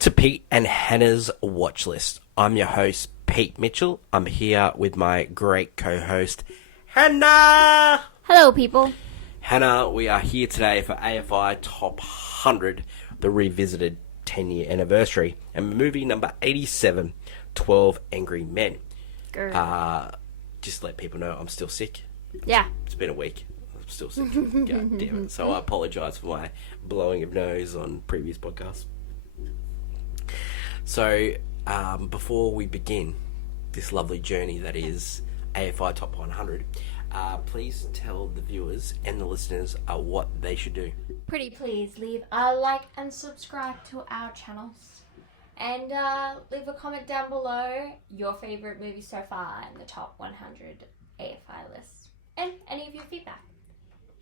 To Pete and Hannah's watch list. I'm your host, Pete Mitchell. I'm here with my great co-host, Hannah. Hello, people. Hannah, we are here today for AFI Top 100, the revisited 10-year anniversary, and movie number 87, 12 Angry Men. Just to let people know I'm still sick. Yeah. It's been a week. I'm still sick. God damn it. So I apologise for my blowing of nose on previous podcasts. So, before we begin this lovely journey that is AFI Top 100, please tell the viewers and the listeners what they should do. Pretty please leave a like and subscribe to our channels. And leave a comment down below your favourite movie so far in the top 100 AFI list. And any of your feedback.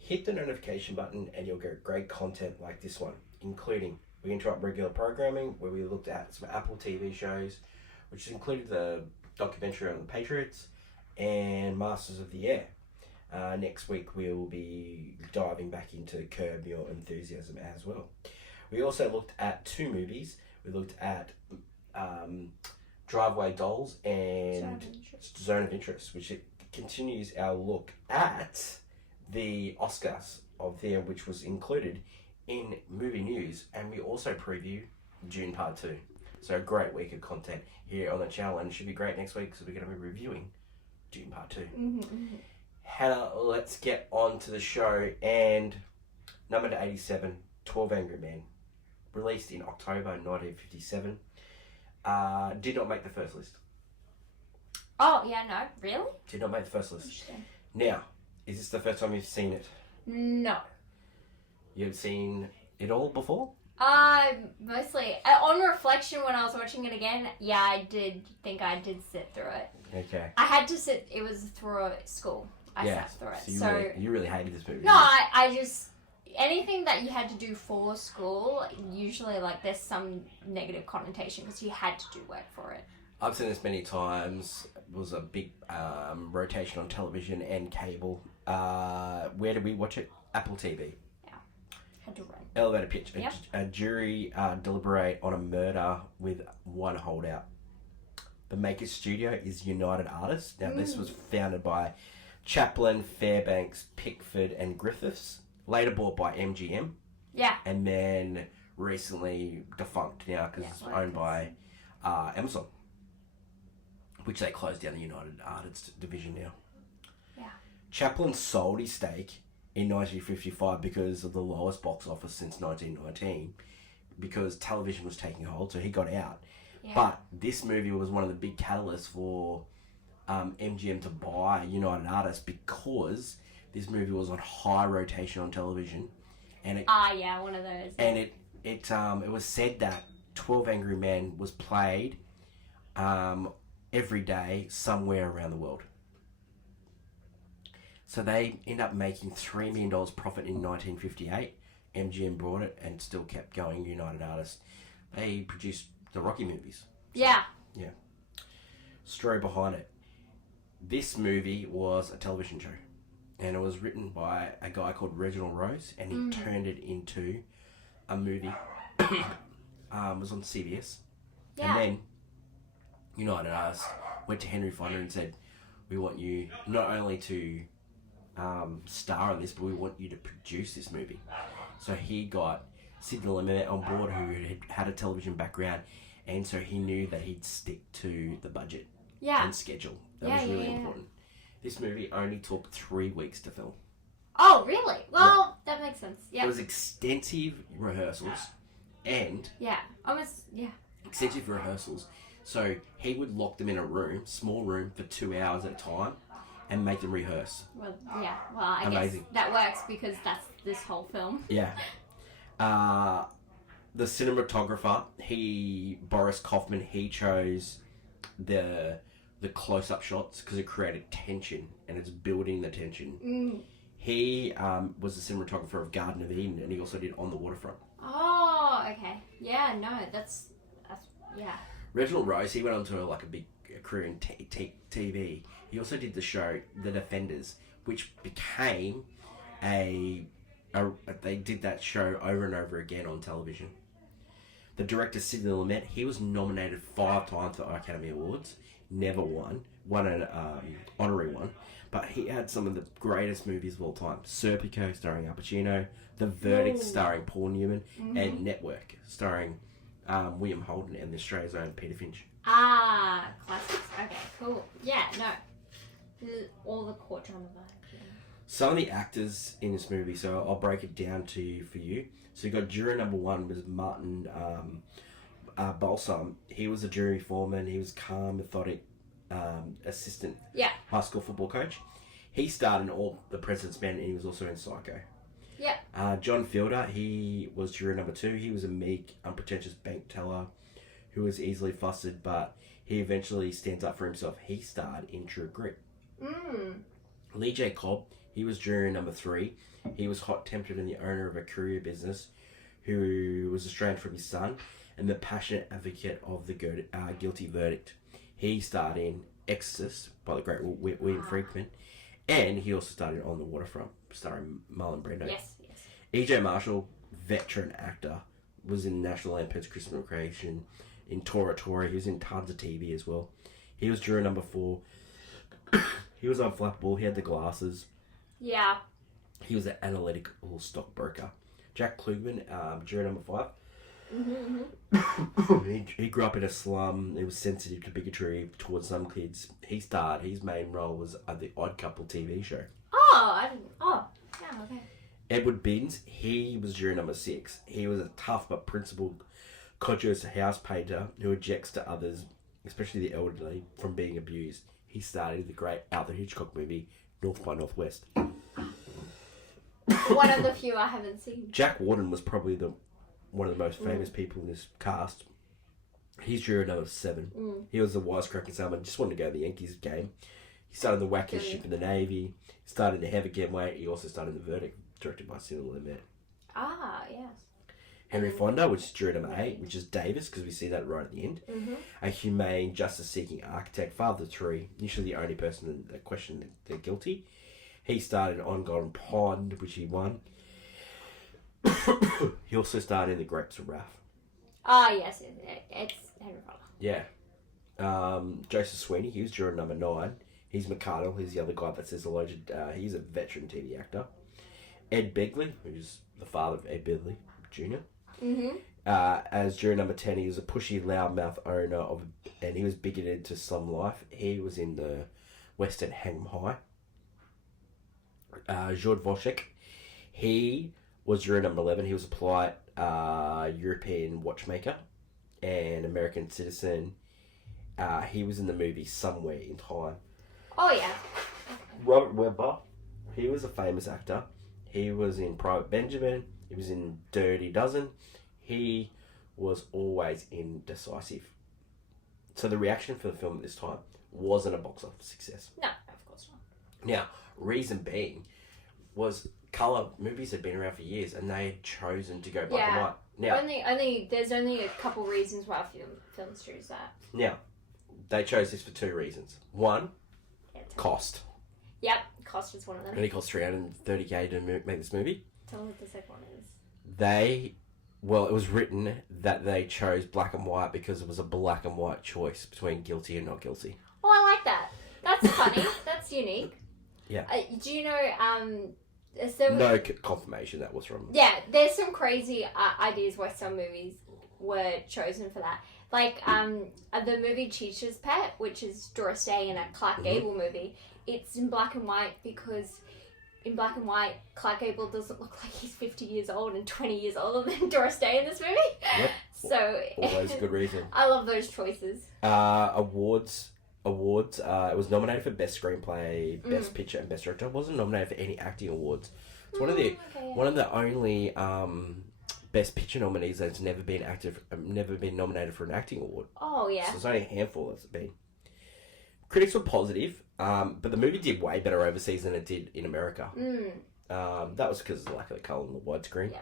Hit the notification button and you'll get great content like this one, including we interrupt regular programming where we looked at some Apple TV shows, which included the documentary on the Patriots and Masters of the Air. Next week we'll be diving back into Curb Your Enthusiasm as well. We also looked at two movies. We looked at Driveway Dolls and Zone of Interest, which continues our look at the Oscars of the year, which was included in movie news, and we also preview June Part 2. So a great week of content here on the channel, and it should be great next week because we're going to be reviewing June Part 2. Hannah, let's get on to the show. And number 87, 12 Angry Men, released in October 1957, did not make the first list. Oh, yeah, no, really? Did not make the first list. Interesting. Now, is this the first time you've seen it? No. You've seen it all before? Mostly. On reflection, when I was watching it again, yeah, I did think I did sit through it. Okay. I had to sit, it was through school. I sat through it. So you really hated this movie. No, I just, anything that you had to do for school, usually like there's some negative connotation because you had to do work for it. I've seen this many times. It was a big rotation on television and cable. Where did we watch it? Apple TV. Had to run. Elevator pitch. Yep. A jury deliberate on a murder with one holdout. The maker's studio is United Artists. Now, this was founded by Chaplin, Fairbanks, Pickford, and Griffiths. Later bought by MGM. Yeah. And then recently defunct now because it's owned by Amazon, which they closed down the United Artists division now. Yeah. Chaplin sold his stake in 1955 because of the lowest box office since 1919, because television was taking hold, so he got out. Yeah. But this movie was one of the big catalysts for MGM to buy United Artists because this movie was on high rotation on television, and one of those. And it was said that 12 Angry Men was played every day somewhere around the world. So they end up making $3 million profit in 1958. MGM bought it and still kept going. United Artists. They produced the Rocky movies. Yeah. Yeah. Story behind it. This movie was a television show, and it was written by a guy called Reginald Rose, and he turned it into a movie. It was on CBS. Yeah. And then United Artists went to Henry Fonda and said, "We want you not only to star in this, but we want you to produce this movie." So he got Sidney Lumet on board, who had a television background, and so he knew that he'd stick to the budget and schedule. That was really important. This movie only took 3 weeks to film. Oh, really? Well, that makes sense. Yeah. It was extensive rehearsals and extensive rehearsals. So he would lock them in a room, small room, for 2 hours at a time, and make them rehearse. Well, yeah. Well, I guess that works because that's this whole film. Yeah. The cinematographer, Boris Kaufman, he chose the close-up shots because it created tension and it's building the tension. He was the cinematographer of Garden of Eden, and he also did On the Waterfront. Oh, okay. Yeah, no, that's yeah. Reginald Rose, he went on to a big career in TV. He also did the show The Defenders, which became they did that show over and over again on television. The director, Sidney Lumet, he was nominated 5 times for Academy Awards. Never won. Won an honorary one. But he had some of the greatest movies of all time. Serpico, starring Al Pacino. The Verdict, starring Paul Newman. And Network, starring William Holden and the Australia's own Peter Finch. Ah, classics. Okay, cool. Yeah, no. All the court drama vibes. Yeah. Some of the actors in this movie, so I'll break it down to you for you. So you got juror number 1 was Martin Balsam. He was a jury foreman. He was calm, methodic, assistant high school football coach. He starred in All the President's Men, and he was also in Psycho. Yeah. John Fielder, he was juror number 2. He was a meek, unpretentious bank teller who was easily flustered, but he eventually stands up for himself. He starred in True Grit. Lee J. Cobb, he was juror number 3. He was hot-tempered and the owner of a courier business who was estranged from his son and the passionate advocate of the guilty verdict. He starred in Exorcist by the great William Friedkin, and he also starred in On the Waterfront, starring Marlon Brando. Yes. E.J. Marshall, veteran actor, was in National Lampoon's Christmas Vacation, in Tora Tora. He was in tons of TV as well. He was juror number 4. He was unflappable. He had the glasses. Yeah. He was an analytical stockbroker. Jack Klugman, juror number 5. He grew up in a slum. He was sensitive to bigotry towards some kids. His main role was the Odd Couple TV show. Yeah, okay. Edward Binns, he was juror number 6. He was a tough but principled, conscious house painter who objects to others, especially the elderly, from being abused. He starred in the great Alfred Hitchcock movie, North by Northwest. One of the few I haven't seen. Jack Warden was probably one of the most famous people in this cast. He's juror number 7. He was a wisecracking salesman, just wanted to go to the Yankees game. He started in the wackiest ship in the Navy. He started in the Heavy Getaway. He also started in the Verdict, directed by Sidney Lumet. Ah, yes. Henry Fonda, which is juror number 8, which is Davis, because we see that right at the end. A humane, justice-seeking architect, father of 3, initially the only person that questioned the guilty. He started On Golden Pond, which he won. He also starred in The Grapes of Wrath. Ah, yes, it's Henry Fonda. Yeah. Joseph Sweeney, he was juror number 9. He's McCardle, he's the other guy that says hello to, he's a veteran TV actor. Ed Begley, who's the father of Ed Begley Jr. As juror number 10, he was a pushy, loudmouth owner and he was bigoted to slum life. He was in the West End Hang 'em High. George Voshek, he was juror number 11. He was a polite European watchmaker and American citizen. He was in the movie Somewhere in Time. Oh, yeah. Robert Webber, he was a famous actor. He was in Private Benjamin. He was in Dirty Dozen. He was always indecisive. So the reaction for the film at this time wasn't a box office success. No, of course not. Now, reason being was colour movies had been around for years and they had chosen to go black and white. Now, there's only a couple reasons why films choose that. Now, they chose this for 2 reasons. One, cost. Yep, cost is one of them. It only cost $330,000 to make this movie. Tell me what the second one is. It was written that they chose black and white because it was a black and white choice between guilty and not guilty. Oh, I like that. That's funny. That's unique. Yeah. Do you know, no confirmation that was from... Yeah, there's some crazy ideas why some movies were chosen for that. Like, the movie Cheech's Pet, which is Doris Day in a Clark Gable movie, it's in black and white because in black and white, Clark Gable doesn't look like he's 50 years old and 20 years older than Doris Day in this movie. Yep. So always a good reason. I love those choices. Awards. It was nominated for Best Screenplay, Best Picture, and Best Director. It wasn't nominated for any acting awards. It's one of the only Best Picture nominees that's never been nominated for an acting award. Oh yeah. So there's only a handful that's been. Critics were positive, but the movie did way better overseas than it did in America. That was because of the lack of the colour in the widescreen.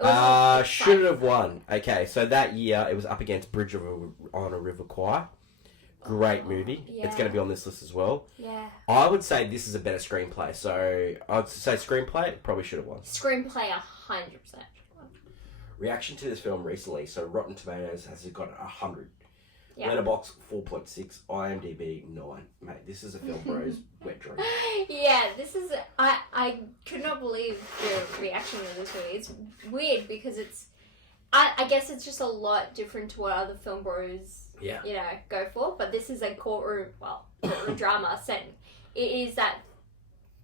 Yeah. Should have won. Okay, so that year it was up against Bridge on a River Kwai. Great movie. Yeah. It's going to be on this list as well. Yeah. I would say this is a better screenplay. So I'd say screenplay probably should have won. Screenplay 100%. Reaction to this film recently. So Rotten Tomatoes has got 100. Yeah. Letterboxd 4.6. IMDb 9. Mate, this is a Film Bros wet dream. Yeah, this is... I could not believe the reaction to this movie. It's weird because it's... I guess it's just a lot different to what other Film Bros, Yeah. you know, go for. But this is a courtroom drama setting. It is that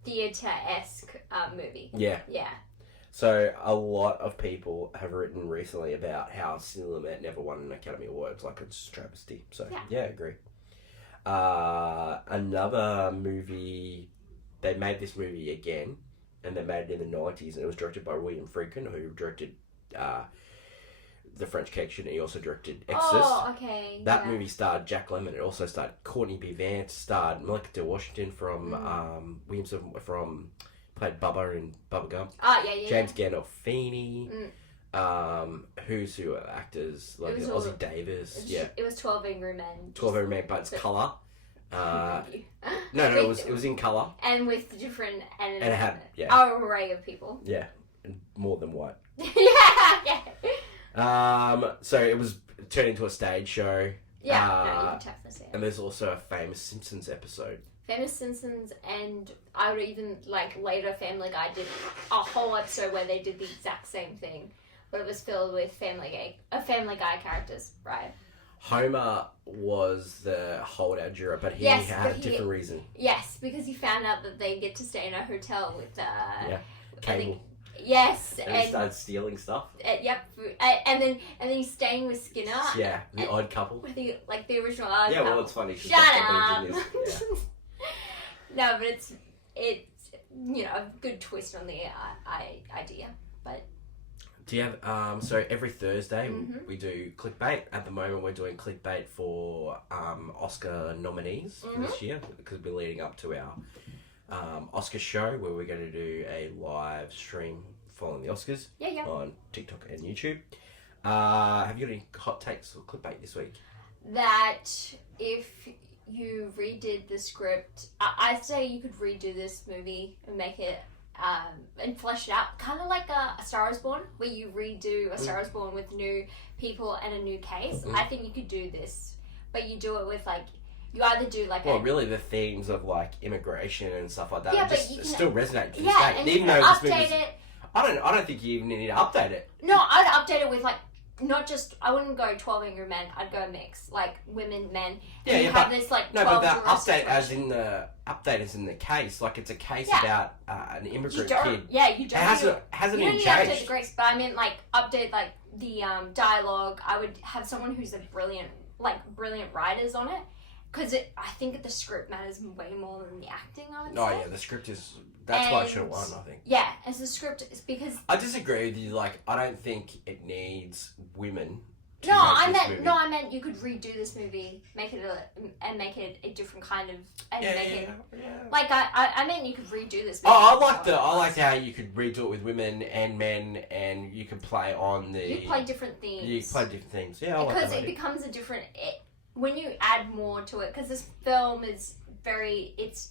theatre-esque movie. Yeah. Yeah. So a lot of people have written recently about how Cinema never won an Academy Award. Like, it's travesty. So yeah, I agree. Another movie, they made this movie again, and they made it in the 90s, and it was directed by William Friedkin, who directed The French Connection. He also directed Exorcist. Oh, okay. That movie starred Jack Lemmon. It also starred Courtney B. Vance, starred Melissa Washington from from played Bubba in Bubba Gum. Oh, yeah. James Gandolfini. Who's who are actors like Ozzy Davis? It was 12 Angry Men. 12 Angry Men, but it's colour. No, it was in colour. And with different and it had array of people. Yeah, more than white. yeah. So it was turned into a stage show. Yeah, no, you can definitely see it. And there's also a famous Simpsons episode. Famous Simpsons, and I would even, later Family Guy did a whole episode where they did the exact same thing, but it was filled with Family Guy characters, right? Homer was the holdout juror, but he had a different reason. Yes, because he found out that they get to stay in a hotel with Cable. Yes, and he started stealing stuff. Yep, and then he's staying with Skinner. Yeah, the odd couple. With the original odd couple. Yeah, well, it's funny. Shut up. Yeah. No, but it's a good twist on the idea. But do you have so every Thursday we do clickbait. At the moment, we're doing clickbait for Oscar nominees for this year because we're leading up to our Oscar show where we're going to do a live stream following the Oscars on TikTok and YouTube. Have you got any hot takes for clickbait this week? That if you redid the script, I say you could redo this movie and make it and flesh it out, kind of like a Star is Born, where you redo a Star is Born with new people and a new case. I think you could do this, but you do it with you either do really the themes of immigration and stuff like that still resonate to this day. And even though this movie's, it. I don't think you even need to update it. No, I'd update it with not just, I wouldn't go 12 Angry Men, I'd go mix, women, men. Yeah, and you have this 12 no, but the update situation. update is in the case, it's a case about an immigrant kid. Yeah, you don't. It hasn't you even don't changed. Update the grace, but I mean update the dialogue. I would have someone who's a brilliant writers on it. Because I think the script matters way more than the acting, I would say. Oh, yeah, the script is... That's why it should have won, I think. Yeah, as the script is because... I disagree with you. I don't think it needs women to I meant you could redo this movie, make it a different kind of... And I meant you could redo this movie. I like how you could redo it with women and men, and you could play on the... You play different themes. You play different things. Yeah, because it becomes a different... when you add more to it, because this film is it's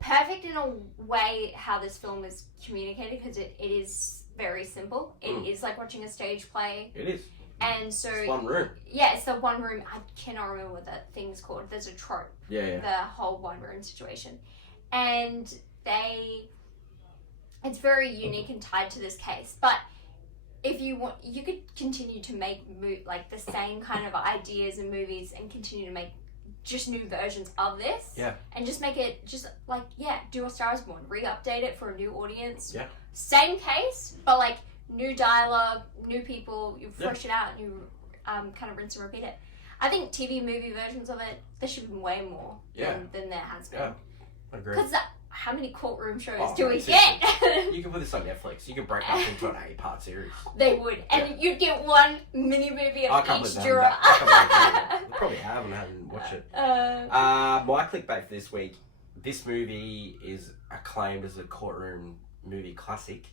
perfect in a way how this film is communicated, because it is very simple. It is like watching a stage play. It is. And so... It's one room. Yeah, it's the one room. I cannot remember what that thing's called. There's a trope. Yeah. The whole one room situation. And it's very unique and tied to this case. But... if you want, you could continue to make the same kind of ideas and movies and continue to make just new versions of this. Yeah. And just make it do a Star is Born. Re-update it for a new audience. Yeah. Same case, but new dialogue, new people, you fresh it out and you kind of rinse and repeat it. I think TV movie versions of it, there should be way more than there has been. Yeah, I agree. Because how many courtroom shows do we get? You can put this on Netflix. You can break up into an 8-part series. They would. And you'd get one mini movie of each juror. I probably have and I haven't watched it. My clickbait for this week, this movie is acclaimed as a courtroom movie classic.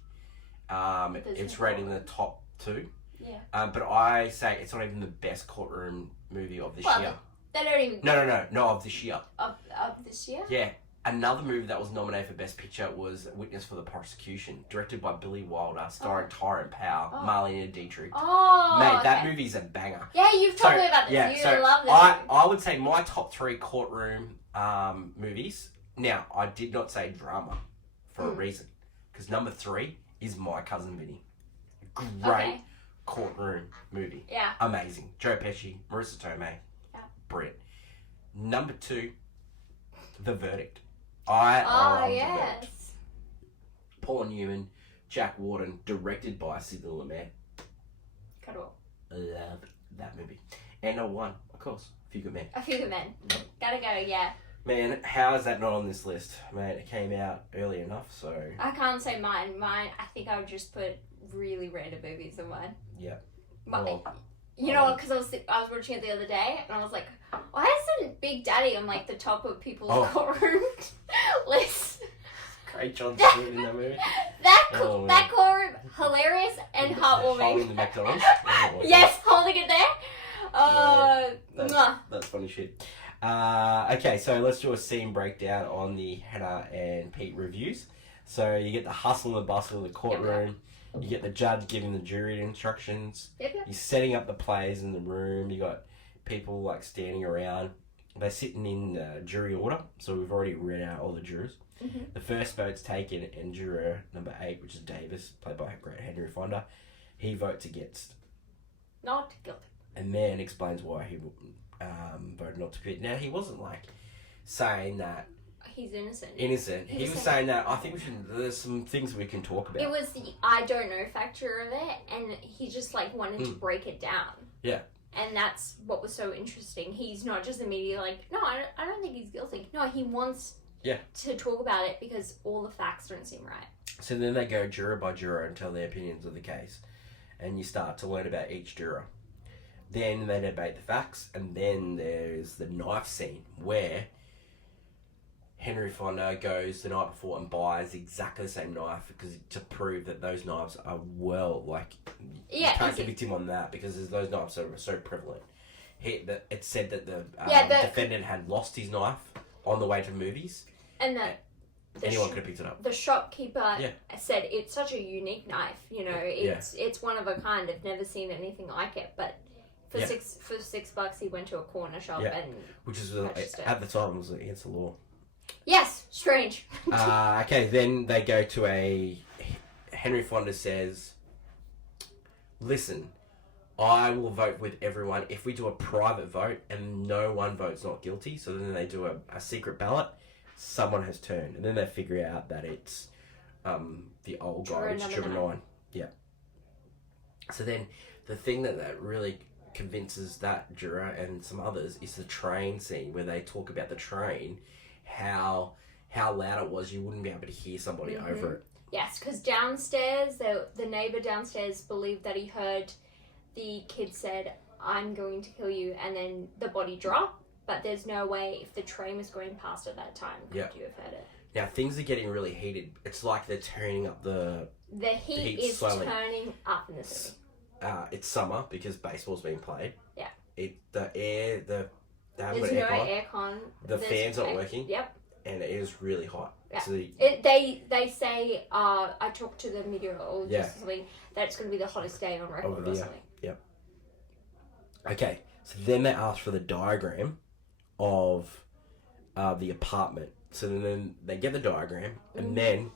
It's rated in the top 2. Yeah. But I say it's not even the best courtroom movie of this year. They don't even... No, of this year. Of this year? Yeah. Another movie that was nominated for Best Picture was Witness for the Prosecution, directed by Billy Wilder, starring Tyrone Power, Marlene Dietrich. Oh, Mate, that okay. movie's a banger. Yeah, you've told me about this. Yeah, You love this movie. I would say my top 3 courtroom movies. Now, I did not say drama for a reason, because number 3 is My Cousin Vinny. Great courtroom movie. Yeah. Amazing. Joe Pesci, Marissa Tomei. Yeah. Brilliant. Number 2, The Verdict. I love The Verdict. Paul Newman, Jack Warden, directed by Sidney Lumet. Incredible. Love that movie. And number 1, of course, A Few Good Men. A Few Good Men. Gotta go, yeah. Man, how is that not on this list? Man, it came out early enough, so... I can't say mine. Mine, I think I would just put really random movies in mine. Yeah. You know, because I was watching it the other day, and I was like, why isn't Big Daddy on, like, the top of people's courtroom list? Great John Stewart in that movie. That courtroom, hilarious and heartwarming. Holding the McDonald's. Yes, holding it there. That's funny shit. Okay, so let's do a scene breakdown on the Hannah and Pete reviews. So you get the hustle and the bustle of the courtroom. You get the judge giving the jury instructions. Yep. You're setting up the players in the room. You got people like standing around. They're sitting in jury order. So we've already read out all the jurors. Mm-hmm. The first vote's taken, and juror number 8, which is Davis, played by great Henry Fonda, he votes against. Not guilty. And then explains why he voted not to quit. Now, he wasn't like saying that he's innocent. He was saying that I think there's some things we can talk about. It was the I don't know factor of it, and he just like wanted to break it down. Yeah. And that's what was so interesting. He's not just immediately like, no, I don't think he's guilty. No, he wants to talk about it because all the facts don't seem right. So then they go juror by juror and tell their opinions of the case. And you start to learn about each juror. Then they debate the facts, and then there's the knife scene where Henry Fonda goes the night before and buys exactly the same knife because to prove that those knives are you can't convict him on that because those knives are so prevalent. It said that the defendant had lost his knife on the way to movies, and anyone could have picked it up. The shopkeeper said it's such a unique knife. You know, it's one of a kind. I've never seen anything like it, but. For $6, he went to a corner shop and which is at the time was against the law. Yes, strange. Okay, then they go to Henry Fonda says, "Listen, I will vote with everyone if we do a private vote and no one votes not guilty." So then they do a secret ballot. Someone has turned, and then they figure out that it's the old guy, which is Juror 9. Yeah. So then the thing that really convinces that juror and some others is the train scene where they talk about the train, how loud it was, you wouldn't be able to hear somebody over it. Yes, because downstairs, the neighbor downstairs believed that he heard the kid said, "I'm going to kill you," and then the body dropped, but there's no way if the train was going past at that time could you have heard it. Now things are getting really heated. It's like they're turning up the heat is slowly turning up in the city. It's summer because baseball's being played. Yeah. There's no aircon. The fan's not working. Yep. And it is really hot. Yeah. So they say I talked to the meteorologist or something that it's going to be the hottest day on record or something. Yep. Okay, so then they ask for the diagram of the apartment. So then they get the diagram, and then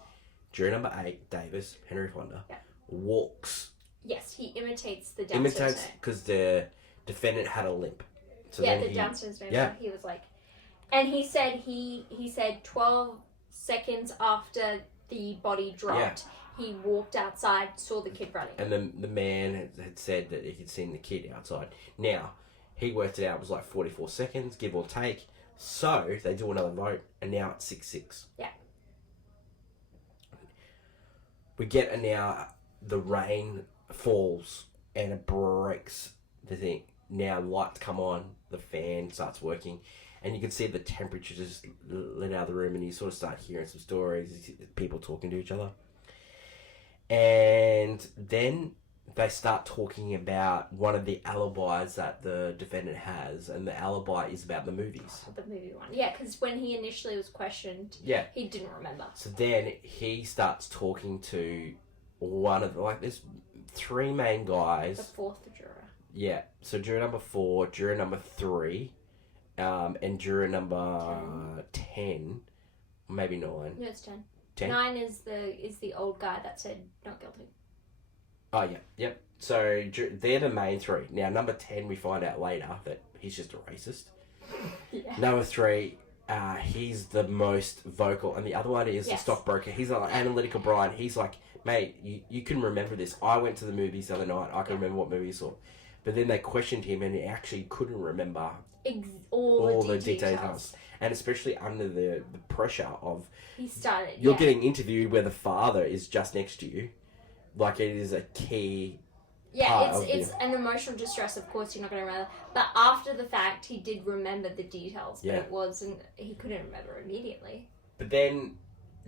juror number 8, Davis, Henry Fonda, walks. Yes, he imitates the downstairs. Because the defendant had a limp. So the downstairs neighbor. He was like, and he said 12 seconds after the body dropped, he walked outside, saw the kid running. And then the man had said that he had seen the kid outside. Now, he worked it out, it was like 44 seconds, give or take. So, they do another vote, and now it's 6-6. Yeah. We get now the rain falls and it breaks the thing. Now lights come on, the fan starts working, and you can see the temperature just lit out of the room, and you sort of start hearing some stories, people talking to each other. And then they start talking about one of the alibis that the defendant has, and the alibi is about the movies. The movie one. Yeah, because when he initially was questioned, he didn't remember. So then he starts talking to one of the, like, there's three main guys. The fourth juror. Yeah. So juror number 4, juror number 3, and juror number 10, maybe 9. No, it's 10. 10? 9 is the old guy that said not guilty. Oh, yeah. Yep. So they're the main 3. Now, number 10, we find out later that he's just a racist. Yeah. Number 3, he's the most vocal. And the other one is the stockbroker. He's like analytical Brian. He's like, mate, you can remember this. I went to the movies the other night. I can remember what movie you saw. But then they questioned him and he actually couldn't remember all the details. And especially under the pressure of... He started, You're getting interviewed where the father is just next to you. Like, it is a key... Yeah, it's an emotional distress, of course you're not going to remember. But after the fact, he did remember the details. But it wasn't... He couldn't remember immediately. But then,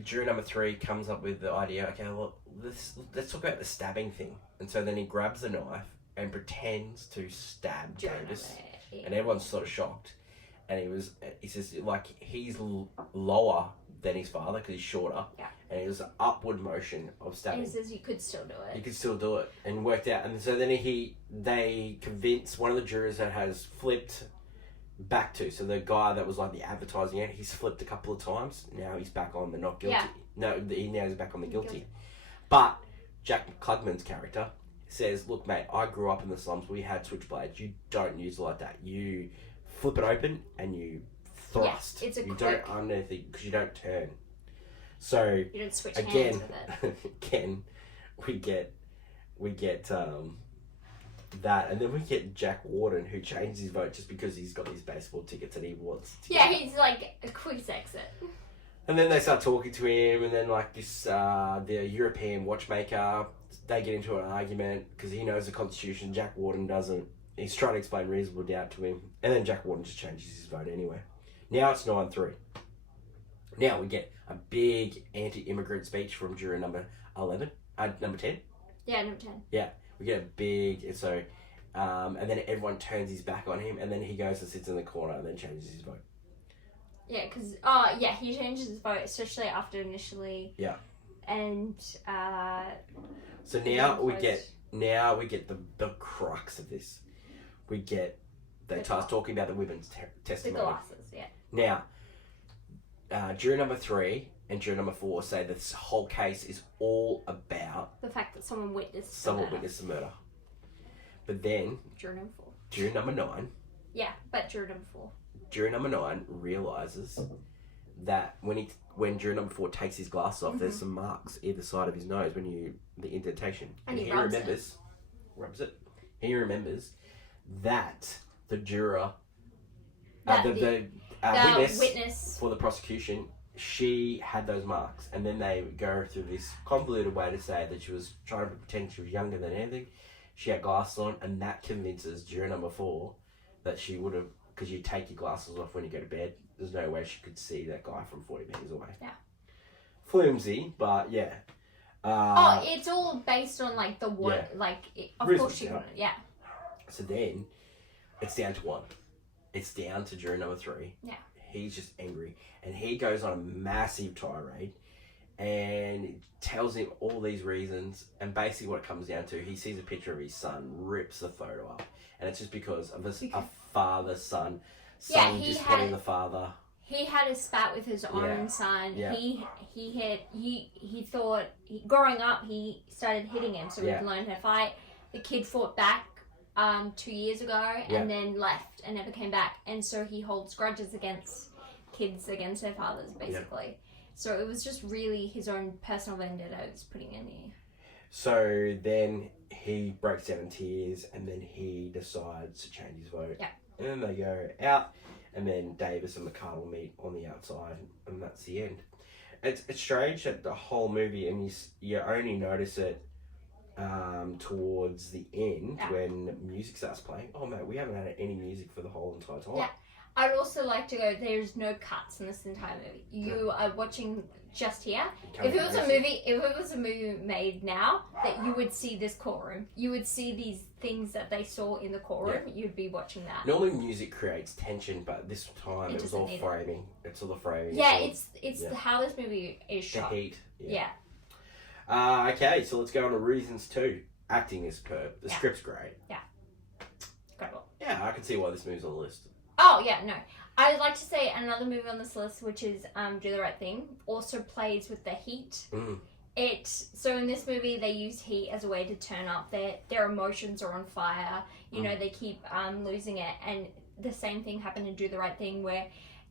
juror number 3 comes up with the idea, okay, well, let's talk about the stabbing thing. And so then he grabs a knife and pretends to stab Davis. And everyone's sort of shocked. And he says, like, he's lower than his father because he's shorter. Yeah. And it was an upward motion of stabbing. And he says you could still do it. You could still do it. And worked out. And so then they convince one of the jurors that has flipped back to. So the guy that was like the advertising ad, he's flipped a couple of times. Now he's back on the not guilty. Yeah. No, now he's back on the guilty. But Jack Klugman's character says, look, mate, I grew up in the slums. We had switchblades. You don't use it like that. You flip it open and you thrust. It's a you quick... don't anything because you don't turn. So you don't switch again, hands with it. again, we get that, and then we get Jack Warden who changed his vote just because he's got these baseball tickets and he wants to he's like a quick exit. And then they start talking to him, and then like this the European watchmaker, they get into an argument because he knows the Constitution, Jack Warden doesn't. He's trying to explain reasonable doubt to him, and then Jack Warden just changes his vote anyway. Now it's 9-3. Now we get a big anti-immigrant speech from juror number 11, number 10. Yeah, number 10. Yeah, we get a big, and so, and then everyone turns his back on him, and then he goes and sits in the corner and then changes his vote. Yeah, because, he changes his vote, especially after initially. Yeah. And, so now we get the crux of this. They start talking about the women's testimony. The glasses, yeah. Now, juror number 3 and juror number 4 say that this whole case is all about the fact that someone witnessed the murder. But then, juror number 9. Yeah, but juror number 4. Juror number 9 realises that when juror number 4 takes his glasses off, there's some marks either side of his nose the indentation. And he rubs it. He remembers that the juror, the witness for the prosecution, she had those marks, and then they go through this convoluted way to say that she was trying to pretend she was younger than anything. She had glasses on, and that convinces juror number 4 that she would have, because you take your glasses off when you go to bed. There's no way she could see that guy from 40 metres away. Yeah. Flimsy, but yeah. It's all based on like of course she wouldn't. Yeah. So then, it's down to 1. It's down to juror number 3. Yeah. He's just angry, and he goes on a massive tirade, and tells him all these reasons. And basically, what it comes down to, he sees a picture of his son, rips the photo up, and it's just because of a father-son, disappointing the father. He had a spat with his own son. Yeah. He thought growing up he started hitting him, so he learned how to fight. The kid fought back 2 years ago and then left and never came back, and so he holds grudges against kids against their fathers basically. Yeah. So it was just really his own personal vendetta he was putting in here. So then he breaks down in tears, and then he decides to change his vote. Yeah. And then they go out, and then Davis and McCardle meet on the outside, and that's the end. It's strange that the whole movie, and you only notice it towards the end when music starts playing. Oh mate, we haven't had any music for the whole entire time. Yeah. I'd also like to go, there's no cuts in this entire movie. You are watching just here. If it was a movie made now, that you would see this courtroom. You would see these things that they saw in the courtroom. Yeah. You'd be watching that. Normally music creates tension, but this time it was all framing. It's all the framing. Yeah, it's how this movie is shot. The heat. Yeah. Okay, so let's go on to reasons 2. Acting is superb. The script's great. Yeah. Incredible. Yeah, I can see why this movie's on the list. Oh, yeah, no. I'd like to say another movie on this list, which is Do the Right Thing, also plays with the heat. So in this movie, they use heat as a way to turn up. Their emotions are on fire. You know, they keep losing it. And the same thing happened in Do the Right Thing, where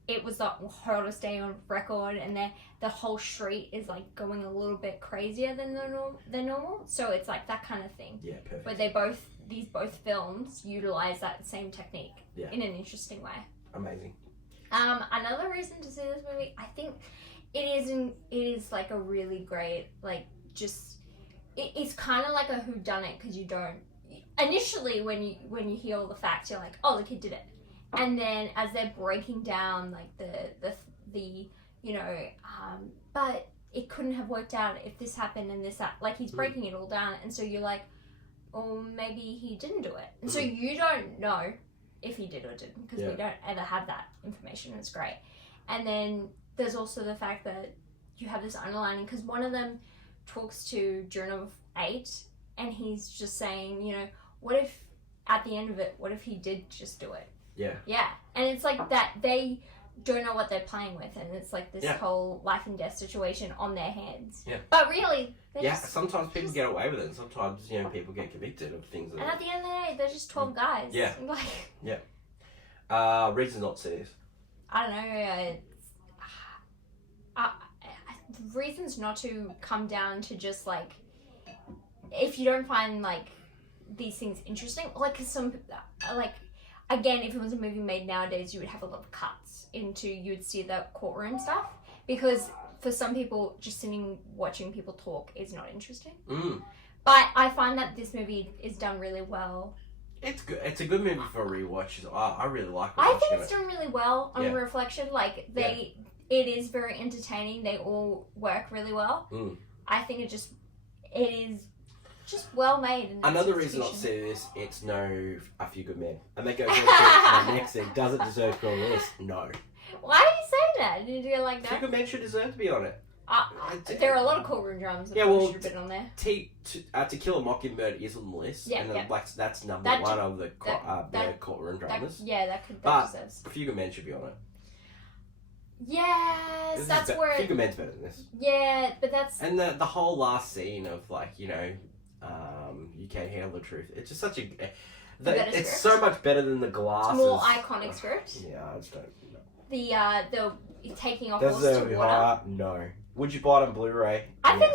it was the hottest day on record, and the whole street is like going a little bit crazier than the normal. So it's like that kind of thing. Yeah, perfect. Where these both films utilize that same technique in an interesting way. Amazing. Another reason to see this movie, I think it is like a really great, like, just it's kind of like a whodunit, because you don't initially when you hear all the facts, you're like, oh, the kid did it. And then as they're breaking down like the you know, but it couldn't have worked out if this happened and this like he's breaking it all down, and so you're like, or maybe he didn't do it, and so you don't know if he did or didn't, because we don't ever have that information. It's great. And then there's also the fact that you have this underlining, because one of them talks to Journal 8, and he's just saying, you know, what if at the end of it, what if he did just do it? Yeah. Yeah. And it's like that they don't know what they're playing with, and it's like this whole life and death situation on their hands. Yeah. But really, sometimes people get away with it, and sometimes, you know, people get convicted of things. And at the end of the day, they're just 12 guys. Yeah. Like, yeah. Reasons not to see this. I don't know. Reasons not to come down to just like, if you don't find like these things interesting, like, cause some like. Again, if it was a movie made nowadays, you would have a lot of cuts you would see the courtroom stuff, because for some people, just watching people talk is not interesting. But I find that this movie is done really well. It's good. It's a good movie for a rewatch. I really like it. I think it's done really well on reflection. Like, it is very entertaining. They all work really well. I think it is just well made. Another reason not to see this, it's A Few Good Men. And that goes on to my next thing. Does it deserve to be on the list? No. Why are you saying that? Did you like that? A Few Good Men should deserve to be on it. There are a lot of courtroom dramas that should have been on there. To Kill a Mockingbird is on the list. Yeah, and that's number one of the courtroom dramas. That deserves. A Few Good Men should be on it. Yes, that's where... A Few Good Men's better than this. Yeah, but that's... And the whole last scene of, like, you know... you can't handle the truth. It's just such a... it's so much better than the Glasses. It's more iconic script. Yeah, I just don't know. The taking off horse to water. No. Would you buy it on Blu-ray? I think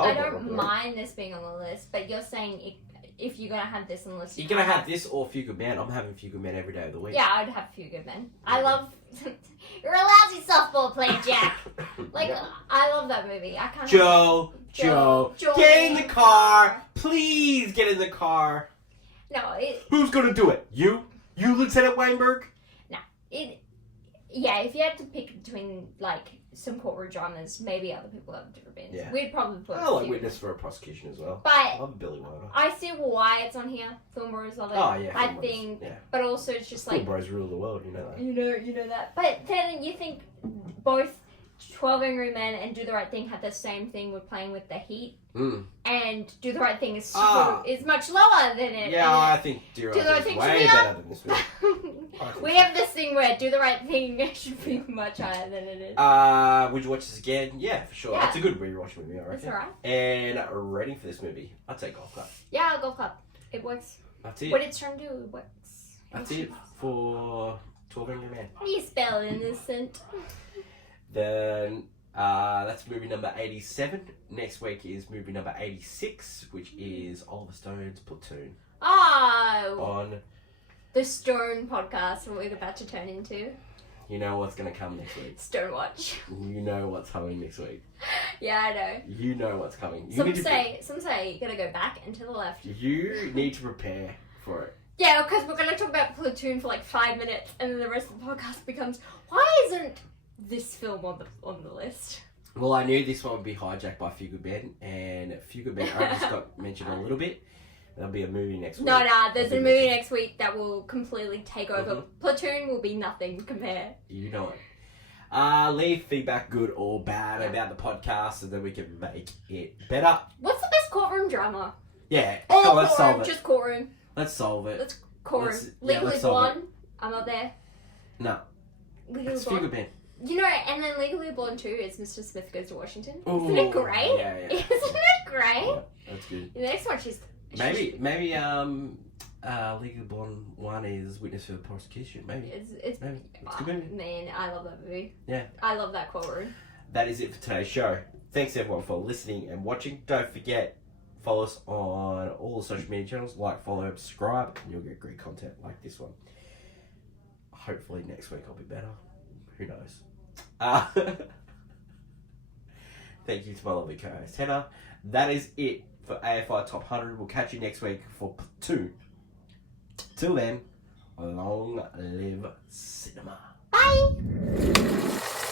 I don't mind this being on the list, but you're saying if you're gonna have this on the list, you're gonna have this or Few Good Men. I'm having Few Good Men every day of the week. Yeah, I'd have Few Good Men. I love. You're a lousy softball player, Jack. Like, I love that movie. I can't. Joe, get in the car, please get in the car. No, who's gonna do it? You, Lieutenant Weinberg? No, yeah. If you had to pick between like some courtroom dramas, maybe other people have different opinions. Yeah. We'd probably put. I like Witness for a Prosecution as well. But I love Billy Wilder. I see why it's on here. Film Bros love it. Oh yeah. I think, but also it's just like Film Bros rule the world. You know that. You know that. But then you think both 12 Angry Men and Do the Right Thing had the same thing with playing with the heat. And Do the Right Thing is much lower than it. Yeah, I think Do the Right Thing is way better than this movie. We have this thing where Do the Right Thing should be much higher than it is. Would you watch this again? Yeah, for sure. Yeah. It's a good rewatch movie, I reckon. It's alright. And rating for this movie, I'd say Golf Club. Yeah, Golf Club. It works. That's it. What it's trying to do, it works. That's it for 12 Angry Men. How do you spell innocent? Then that's movie number 87. Next week is movie number 86, which is Oliver Stone's Platoon. Oh! On the Stone podcast, what we're about to turn into. You know what's going to come next week. Stone Watch. You know what's coming next week. Yeah, I know. You know what's coming. Some say you got to go back and to the left. You need to prepare for it. Yeah, because we're going to talk about Platoon for like 5 minutes, and then the rest of the podcast becomes, why isn't this film on the list? Well, I knew this one would be hijacked by Few Good Men, and Few Good Men only just got mentioned a little bit. There'll be a movie next week. No, there's a movie next week that will completely take over. Mhm. Platoon will be nothing compared. You know it. Leave feedback, good or bad, about the podcast so that we can make it better. What's the best courtroom drama? Yeah, Oh, let's solve courtroom, it. just courtroom. Let's solve it. Courtroom. let's Legally solve it. Blonde. I'm not there. No, Legally it's Few Blonde. Good Men. You know, and then Legally Blonde 2 is Mr. Smith Goes to Washington. Ooh, Isn't it great? Yeah. Isn't it great? Yeah, that's good. The next one, she's Maybe Legal Blonde 1 is Witness for the Prosecution. Maybe. It's Maybe. It's a good movie. Man, I love that movie. Yeah. I love that courtroom. That is it for today's show. Thanks everyone for listening and watching. Don't forget, follow us on all the social media channels. Like, follow, subscribe, and you'll get great content like this one. Hopefully next week I'll be better. Who knows? Thank you to my lovely co-host Hannah. That is it for AFI Top 100. We'll catch you next week for 2. Till then, long live cinema. Bye!